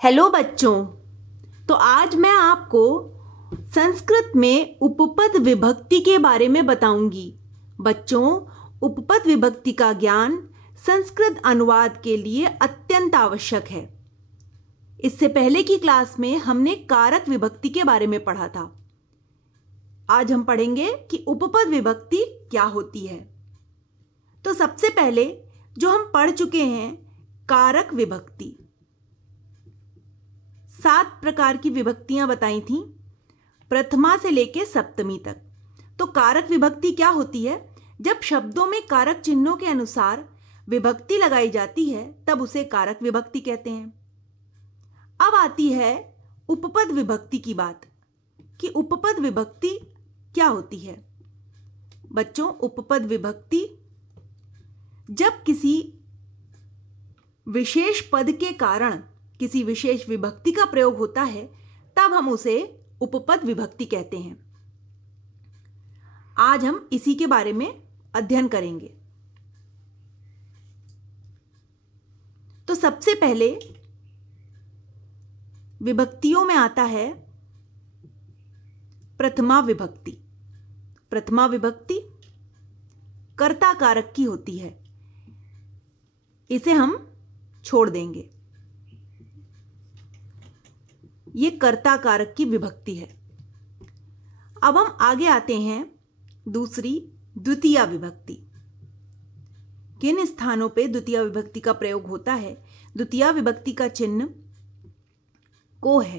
Hello बच्चों। तो आज मैं आपको संस्कृत में उपपद विभक्ति के बारे में बताऊंगी। बच्चों, उपपद विभक्ति का ज्ञान संस्कृत अनुवाद के लिए अत्यंत आवश्यक है। इससे पहले की क्लास में हमने कारक विभक्ति के बारे में पढ़ा था। आज हम पढ़ेंगे कि उपपद विभक्ति क्या होती है। तो सबसे पहले जो हम पढ़ चुके हैं कारक विभक्ति, 7 प्रकार की विभक्तियां बताई थीं, प्रथमा से लेकर सप्तमी तक। तो कारक विभक्ति क्या होती है? जब शब्दों में कारक चिन्हों के अनुसार विभक्ति लगाई जाती है तब उसे कारक विभक्ति कहते हैं। अब आती है उपपद विभक्ति की बात कि उपपद विभक्ति क्या होती है। बच्चों, उपपद विभक्ति जब किसी विशेष पद के कारण किसी विशेष विभक्ति का प्रयोग होता है तब हम उसे उपपद विभक्ति कहते हैं। आज हम इसी के बारे में अध्ययन करेंगे। तो सबसे पहले विभक्तियों में आता है प्रथमा विभक्ति। प्रथमा विभक्ति कर्ता कारक की होती है, इसे हम छोड़ देंगे। ये कर्ता कारक की विभक्ति है। अब हम आगे आते हैं दूसरी द्वितीया विभक्ति। किन स्थानों पे द्वितीया विभक्ति का प्रयोग होता है? द्वितीया विभक्ति का चिन्ह को है,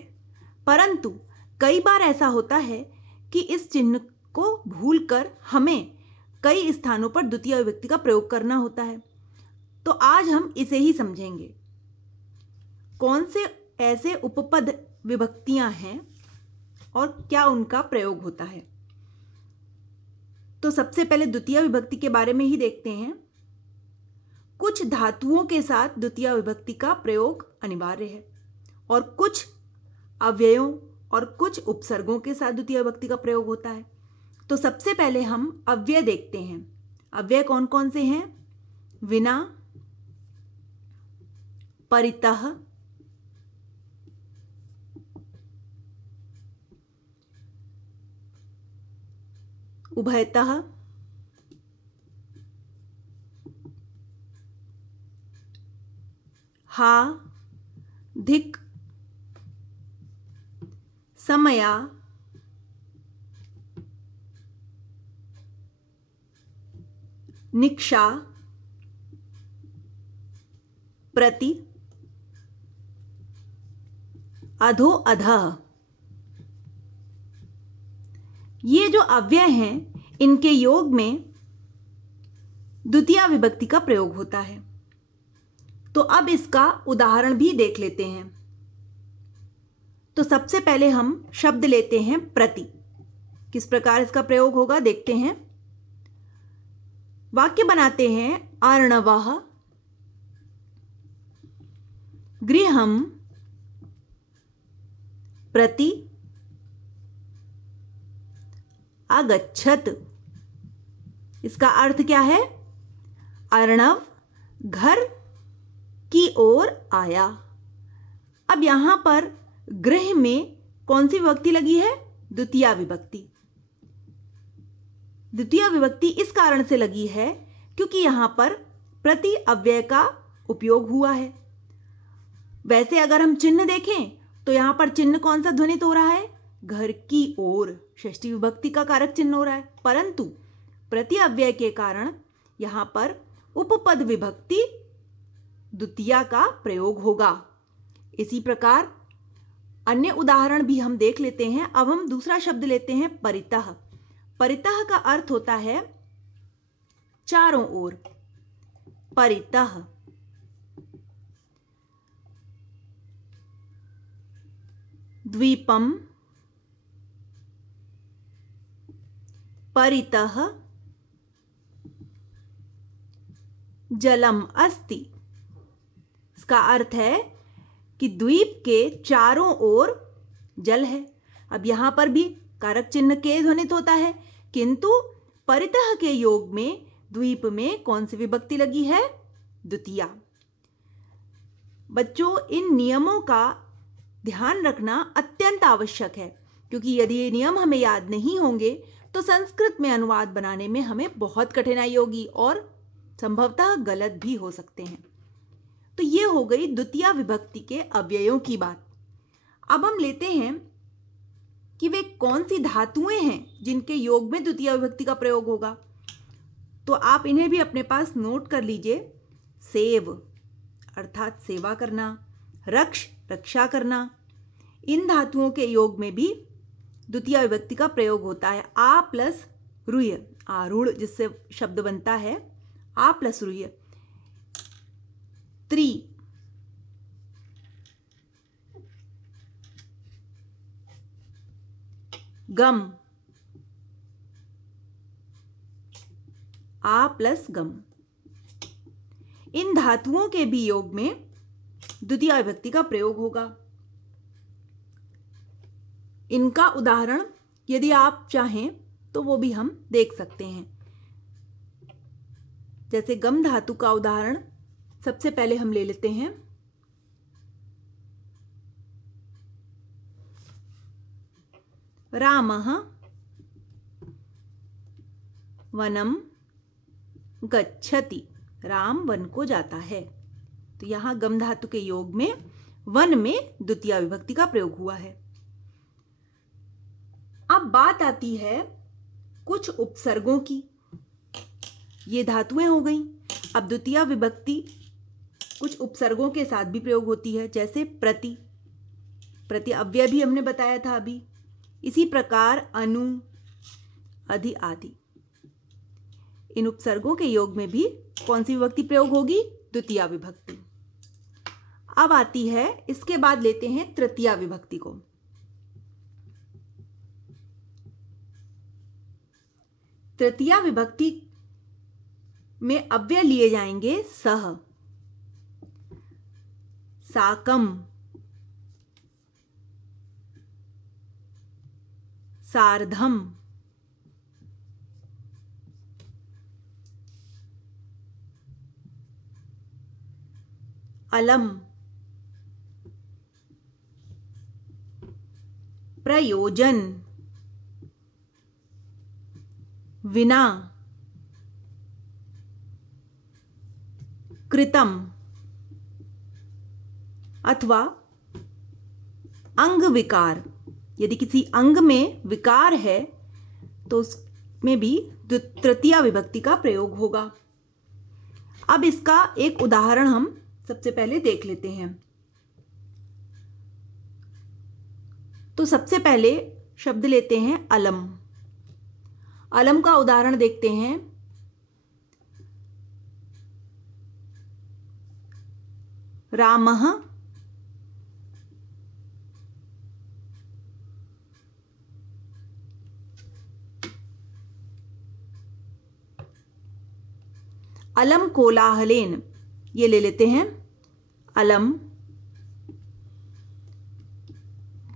परंतु कई बार ऐसा होता है कि इस चिन्ह को भूलकर हमें कई स्थानों पर द्वितीया विभक्ति का प्रयोग करना होता है। तो आज हम इसे ही समझेंगे। कौन से ऐसे उपपद विभक्तियां हैं और क्या उनका प्रयोग होता है। तो सबसे पहले द्वितीया विभक्ति के बारे में ही देखते हैं। कुछ धातुओं के साथ द्वितीया विभक्ति का प्रयोग अनिवार्य है और कुछ अव्ययों और कुछ उपसर्गों के साथ द्वितीया विभक्ति का प्रयोग होता है। तो सबसे पहले हम अव्यय देखते हैं। अव्यय कौन कौन से हैं? विना, परितः, उभयतः, हा, धिक, समया, निक्षा, प्रति, अधो, अधः। ये जो अव्यय हैं इनके योग में द्वितीया विभक्ति का प्रयोग होता है। तो अब इसका उदाहरण भी देख लेते हैं। तो सबसे पहले हम शब्द लेते हैं प्रति। किस प्रकार इसका प्रयोग होगा देखते हैं। वाक्य बनाते हैं अर्णवः गृहं प्रति अगच्छत। इसका अर्थ क्या है? अर्णव घर की ओर आया। अब यहां पर गृह में कौन सी विभक्ति लगी है? द्वितीया विभक्ति। द्वितीया विभक्ति इस कारण से लगी है क्योंकि यहां पर प्रति अव्यय का उपयोग हुआ है। वैसे अगर हम चिन्ह देखें तो यहां पर चिन्ह कौन सा ध्वनित हो रहा है? घर की ओर, षष्ठी विभक्ति का कारक चिन्ह हो रहा है, परंतु प्रति अव्यय के कारण यहां पर उपपद विभक्ति द्वितीया का प्रयोग होगा। इसी प्रकार अन्य उदाहरण भी हम देख लेते हैं। अब हम दूसरा शब्द लेते हैं परितः। परितः का अर्थ होता है चारों ओर। परितः, द्वीपम, परितः जलम अस्ति। इसका अर्थ है कि द्वीप के चारों ओर जल है। अब यहां पर भी कारक चिन्ह के ध्वनित होता है, किंतु परितः के योग में द्वीप में कौन सी विभक्ति लगी है? द्वितीया। बच्चों, इन नियमों का ध्यान रखना अत्यंत आवश्यक है, क्योंकि यदि ये नियम हमें याद नहीं होंगे तो संस्कृत में अनुवाद बनाने में हमें बहुत कठिनाई होगी और संभवतः गलत भी हो सकते हैं। तो ये हो गई द्वितीया विभक्ति के अव्ययों की बात। अब हम लेते हैं कि वे कौन सी धातुएं हैं जिनके योग में द्वितीया विभक्ति का प्रयोग होगा। तो आप इन्हें भी अपने पास नोट कर लीजिए। सेव अर्थात सेवा करना, रक्ष रक्षा करना, इन धातुओं के योग में भी द्वितीया विभक्ति का प्रयोग होता है। आ प्लस रूय, आरूढ़ जिससे शब्द बनता है, आ प्लस रूय। त्रि, गम, आ प्लस गम। इन धातुओं के भी योग में द्वितीया विभक्ति का प्रयोग होगा। इनका उदाहरण यदि आप चाहें तो वो भी हम देख सकते हैं। जैसे गम धातु का उदाहरण सबसे पहले हम ले लेते हैं। रामः वनम गच्छति, राम वन को जाता है। तो यहां गम धातु के योग में वन में द्वितीया विभक्ति का प्रयोग हुआ है। अब बात आती है कुछ उपसर्गों की। ये धातुएं हो गई। अब द्वितीया विभक्ति कुछ उपसर्गों के साथ भी प्रयोग होती है, जैसे प्रति, प्रति अव्यय भी हमने बताया था अभी। इसी प्रकार अनु, अधि आदि। इन उपसर्गों के योग में भी कौन सी विभक्ति प्रयोग होगी? द्वितीया विभक्ति। अब आती है, इसके बाद लेते हैं तृतीया विभक्ति को। तृतीया विभक्ति में अव्यय लिए जाएंगे सह, साकम, सार्धम, अलम, प्रयोजन, विना, कृतम अथवा अंग विकार। यदि किसी अंग में विकार है तो उसमें भी तृतीया विभक्ति का प्रयोग होगा। अब इसका एक उदाहरण हम सबसे पहले देख लेते हैं। तो सबसे पहले शब्द लेते हैं अलम। अलम का उदाहरण देखते हैं। रामः अलम कोलाहलेन, ये ले लेते हैं। अलम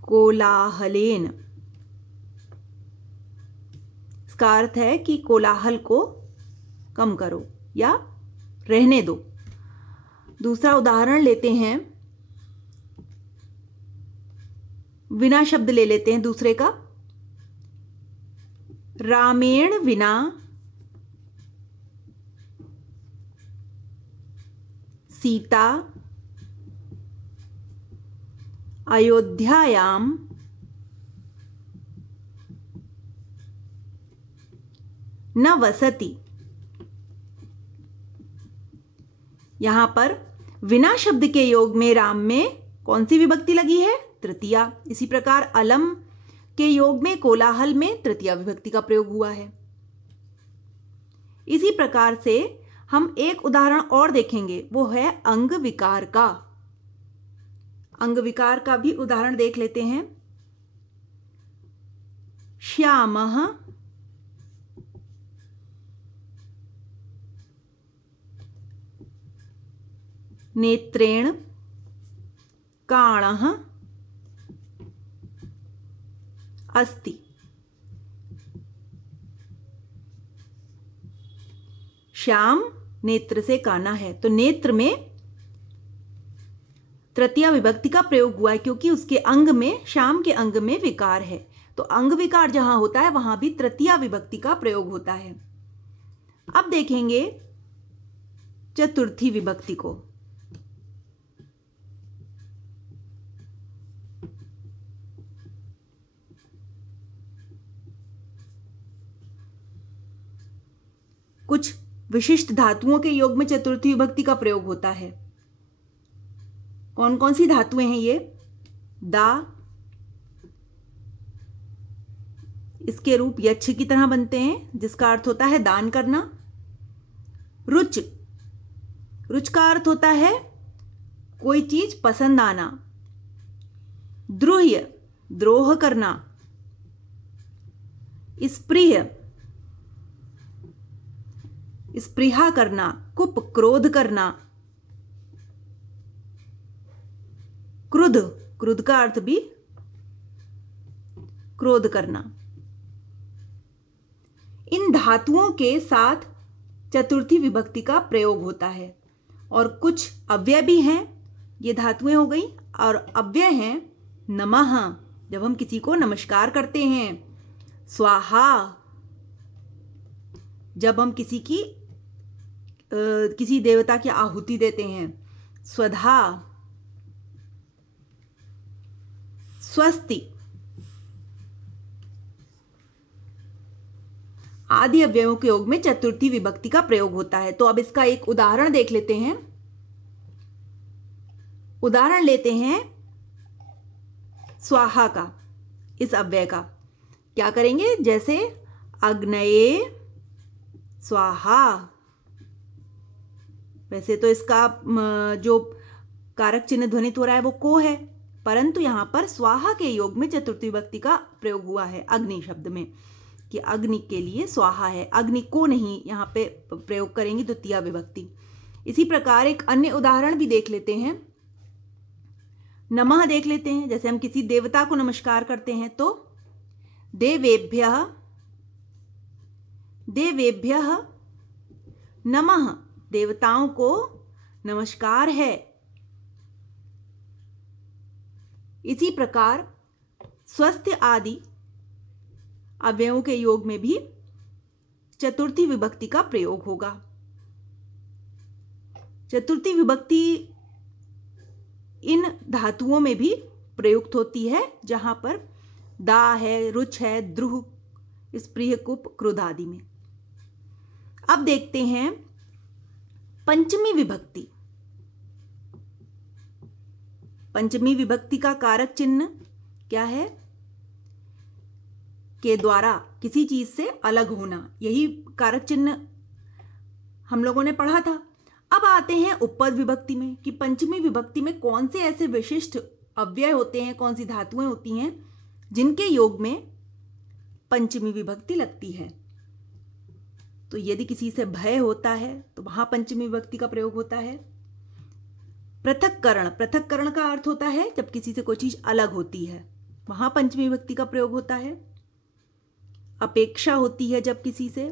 कोलाहलेन, इसका अर्थ है कि कोलाहल को कम करो या रहने दो। दूसरा उदाहरण लेते हैं, विना शब्द ले लेते हैं दूसरे का। रामेण विना सीता अयोध्यायाम न वसति। यहां पर विना शब्द के योग में राम में कौन सी विभक्ति लगी है? तृतीया। इसी प्रकार अलम के योग में कोलाहल में तृतीया विभक्ति का प्रयोग हुआ है। इसी प्रकार से हम एक उदाहरण और देखेंगे, वो है अंग विकार का। अंग विकार का भी उदाहरण देख लेते हैं। श्यामः नेत्रेण काणः अस्ति। श्याम नेत्र से काना है, तो नेत्र में तृतीया विभक्ति का प्रयोग हुआ है क्योंकि उसके अंग में, शाम के अंग में विकार है। तो अंग विकार जहां होता है वहां भी तृतीया विभक्ति का प्रयोग होता है। अब देखेंगे चतुर्थी विभक्ति को। कुछ विशिष्ट धातुओं के योग में चतुर्थी विभक्ति का प्रयोग होता है। कौन कौन सी धातुएं हैं ये? दा, इसके रूप यच्छ की तरह बनते हैं जिसका अर्थ होता है दान करना। रुच, रुच का अर्थ होता है कोई चीज पसंद आना। द्रोह्य, द्रोह करना। स्पृह, स्पृहा करना। कुप, क्रोध करना। क्रुद्ध, क्रुद्ध का अर्थ भी क्रोध करना। इन धातुओं के साथ चतुर्थी विभक्ति का प्रयोग होता है। और कुछ अव्यय भी हैं, ये धातुएं हो गई, और अव्यय हैं नमः, जब हम किसी को नमस्कार करते हैं। स्वाहा, जब हम किसी देवता की आहुति देते हैं। स्वधा, स्वस्ति आदि अव्ययों के योग में चतुर्थी विभक्ति का प्रयोग होता है। तो अब इसका एक उदाहरण देख लेते हैं। उदाहरण लेते हैं स्वाहा का, इस अव्यय का। क्या करेंगे? जैसे अग्नये स्वाहा। वैसे तो इसका जो कारक चिन्ह ध्वनित हो रहा है वो को है, परंतु यहां पर स्वाहा के योग में चतुर्थी विभक्ति का प्रयोग हुआ है अग्नि शब्द में, कि अग्नि के लिए स्वाहा है, अग्नि को नहीं यहां पे प्रयोग करेंगे द्वितीया विभक्ति। इसी प्रकार एक अन्य उदाहरण भी देख लेते हैं। नमः देख लेते हैं। जैसे हम किसी देवता को नमस्कार करते हैं तो देवेभ्यः, देवेभ्यः नमः, देवताओं को नमस्कार है। इसी प्रकार स्वस्थ आदि अव्ययों के योग में भी चतुर्थी विभक्ति का प्रयोग होगा। चतुर्थी विभक्ति इन धातुओं में भी प्रयुक्त होती है जहां पर दा है, रुच है, द्रुह, स्पृह, कुप, क्रोध आदि में। अब देखते हैं पंचमी विभक्ति। पंचमी विभक्ति का कारक चिन्ह क्या है? के द्वारा किसी चीज से अलग होना, यही कारक चिन्ह हम लोगों ने पढ़ा था। अब आते हैं उपपद विभक्ति में, कि पंचमी विभक्ति में कौन से ऐसे विशिष्ट अव्यय होते हैं, कौन सी धातुएं होती हैं जिनके योग में पंचमी विभक्ति लगती है। तो यदि किसी से भय होता है तो वहां पंचमी विभक्ति का प्रयोग होता है। पृथक्करण, पृथक्करण का अर्थ होता है जब किसी से कोई चीज अलग होती है, वहां पंचमी विभक्ति का प्रयोग होता है। अपेक्षा होती है जब किसी से,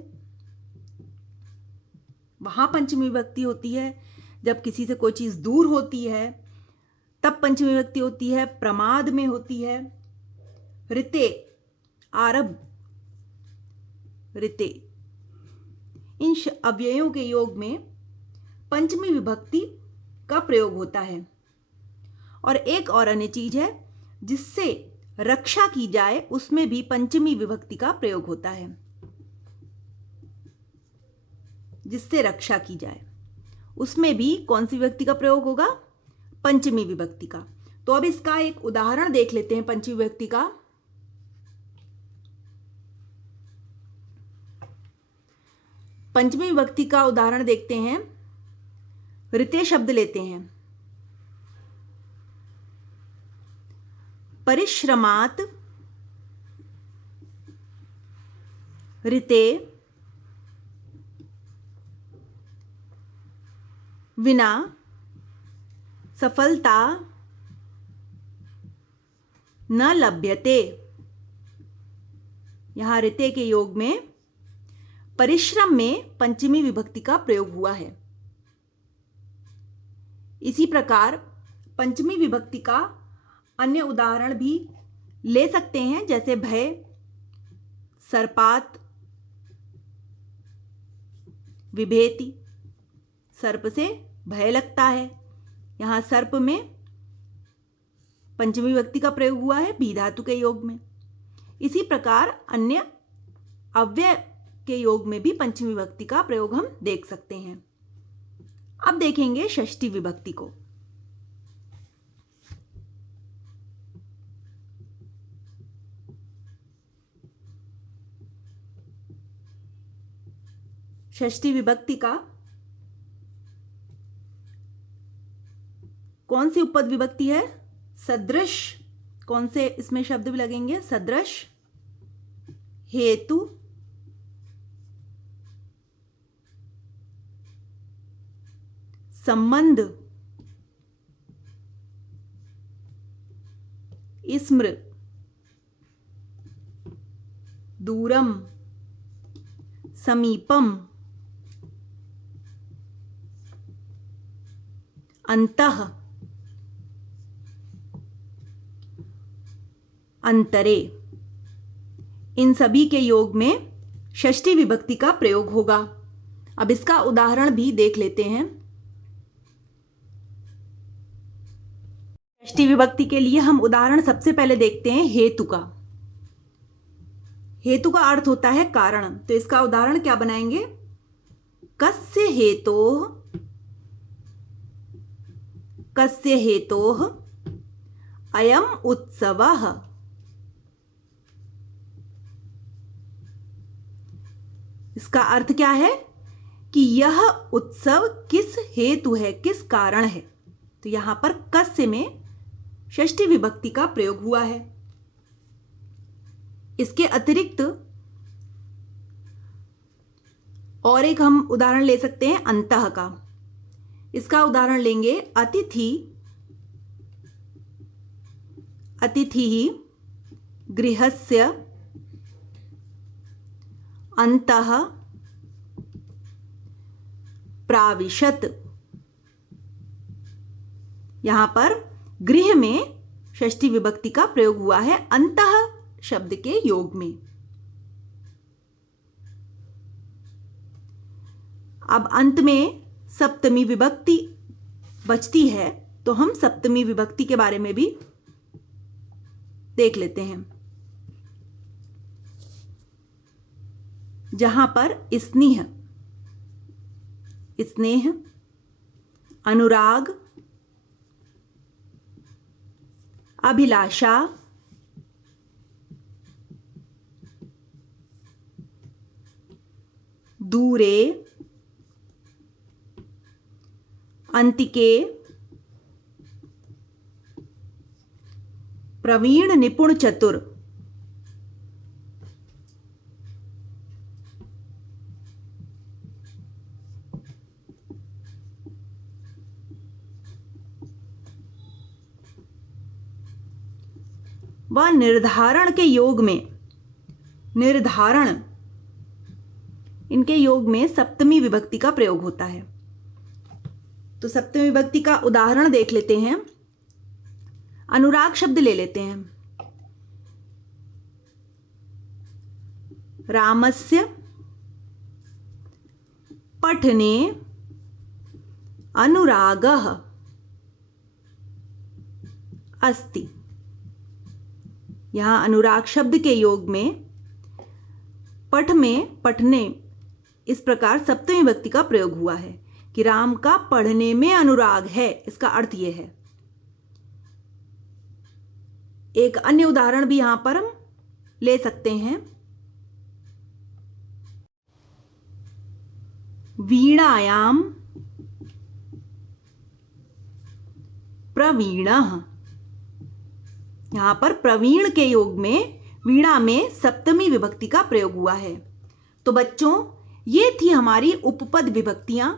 वहां पंचमी विभक्ति होती है। जब किसी से कोई चीज दूर होती है तब पंचमी विभक्ति होती है। प्रमाद में होती है। ऋते, आरभ, ऋते, इन अव्ययों के योग में पंचमी विभक्ति का प्रयोग होता है। और एक और अन्य चीज है जिससे रक्षा की जाए, उसमें भी पंचमी विभक्ति का प्रयोग होता है। जिससे रक्षा की जाए उसमें भी कौन सी विभक्ति का प्रयोग होगा? पंचमी विभक्ति का। तो अब इसका एक उदाहरण देख लेते हैं पंचमी विभक्ति का। पंचमी विभक्ति का उदाहरण देखते हैं। ऋते शब्द लेते हैं। परिश्रमात ऋते विना सफलता न लभ्यते। यहां ऋते के योग में परिश्रम में पंचमी विभक्ति का प्रयोग हुआ है। इसी प्रकार पंचमी विभक्ति का अन्य उदाहरण भी ले सकते हैं, जैसे भय, सर्पात, विभेति। सर्प से भय लगता है, यहाँ सर्प में पंचमी विभक्ति का प्रयोग हुआ है भी धातु के योग में। इसी प्रकार अन्य अव्यय के योग में भी पंचमी विभक्ति का प्रयोग हम देख सकते हैं। अब देखेंगे षष्ठी विभक्ति को। षष्ठी विभक्ति का कौन सी उपपद विभक्ति है? सदृश। कौन से इसमें शब्द भी लगेंगे? सदृश, हेतु, संबंध, स्मृ, दूरम, समीपम, अंतः, अंतरे। इन सभी के योग में षष्ठी विभक्ति का प्रयोग होगा। अब इसका उदाहरण भी देख लेते हैं। षष्ठी विभक्ति के लिए हम उदाहरण सबसे पहले देखते हैं हेतु का। हेतु का अर्थ होता है कारण। तो इसका उदाहरण क्या बनाएंगे? कस्य हेतोः, कस्य हेतोः अयम उत्सवः। इसका अर्थ क्या है कि यह उत्सव किस हेतु है, किस कारण है। तो यहां पर कस्य में षष्ठी विभक्ति का प्रयोग हुआ है। इसके अतिरिक्त और एक हम उदाहरण ले सकते हैं अंतः का। इसका उदाहरण लेंगे अतिथि, अतिथिः गृहस्य अंतः प्राविशत। यहां पर गृह में षष्ठी विभक्ति का प्रयोग हुआ है अंतः शब्द के योग में। अब अंत में सप्तमी विभक्ति बचती है, तो हम सप्तमी विभक्ति के बारे में भी देख लेते हैं। जहां पर स्नेह, स्नेह, अनुराग, अभिलाषा, दूरे, अंतिके, प्रवीण, निपुण, चतुर। व निर्धारण के योग में, निर्धारण, इनके योग में सप्तमी विभक्ति का प्रयोग होता है। तो सप्तमी विभक्ति का उदाहरण देख लेते हैं। अनुराग शब्द ले लेते हैं। रामस्य पठने अनुरागः अस्ति। यहां अनुराग शब्द के योग में पठ में पठने इस प्रकार सप्तमी विभक्ति का प्रयोग हुआ है कि राम का पढ़ने में अनुराग है। इसका अर्थ यह है। एक अन्य उदाहरण भी यहां पर हम ले सकते हैं। वीणायाम प्रवीणः। यहां पर प्रवीण के योग में वीणा में सप्तमी विभक्ति का प्रयोग हुआ है। तो बच्चों, ये थी हमारी उपपद विभक्तियां।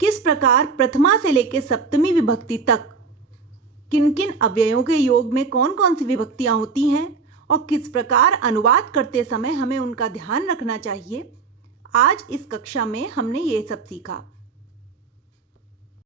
किस प्रकार प्रथमा से लेकर सप्तमी विभक्ति तक किन किन अव्ययों के योग में कौन कौन सी विभक्तियां होती हैं और किस प्रकार अनुवाद करते समय हमें उनका ध्यान रखना चाहिए, आज इस कक्षा में हमने ये सब सीखा।